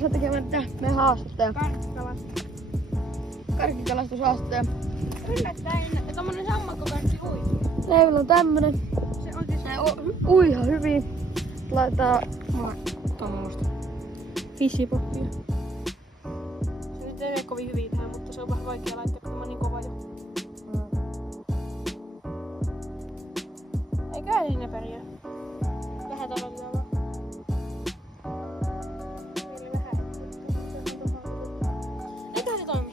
kanssa tekemään meidän haastetta. Karkkikalastushaastetta. Yllättäen tommonen sammakkokarkki hui. Leivillä on tämmönen. Se oikeesti Ui ihan hyvin. Laitetaan tommoista fishipottia. se nyt ei mene kovin hyvin tähän, mutta se on vähän vaikea laittaa, kun tämä on niin kova jo. Eiköhän siinä pärjää. Vähän tavallaan vaan. Vielä vähän. Eiköhän se toimi.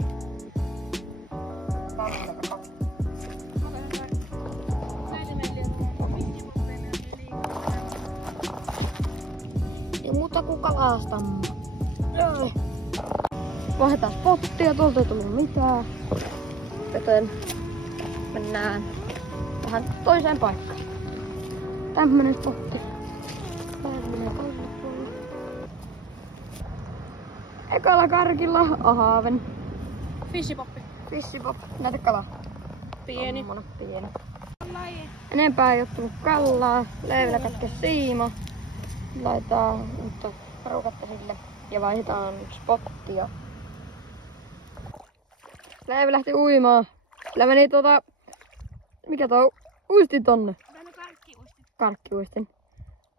Ei muuta kuin kalastamme. Vaihdetaan spottia, tuolta ei tullut mitään. Joten mennään tähän toiseen paikkaan. Tämmönen spotti. Ekalla karkilla ahaaven. Fishipoppi. Fishipop. Näytä kalaa. Pieni. Tommonen pieni. Laji. Enempää ei oo tullut kallaa. Leivillä kätke siima. Laitetaan uutta ruuketta sille. Ja vaihdetaan spottia. Leivi lähti uimaan. Sillä meni mikä tuo uisti tonne? Karkkiuistin.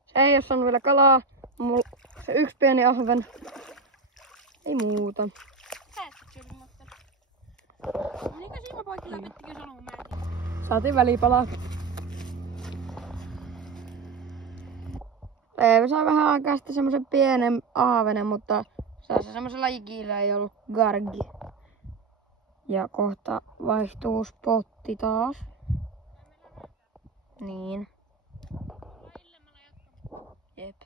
Se ei oo saanut vielä kalaa. Mulla se yksi pieni ahven. Ei muuta. Menikö siimapoikilla vettikö sanomaan? Saatiin välipalaa. Leivi sai vähän aikaa sitten semmosen pienen aavenen, mutta sai se semmosella ikillä ei ollut gargi. Ja kohta vaihtuu spotti taas. Niin. Jep.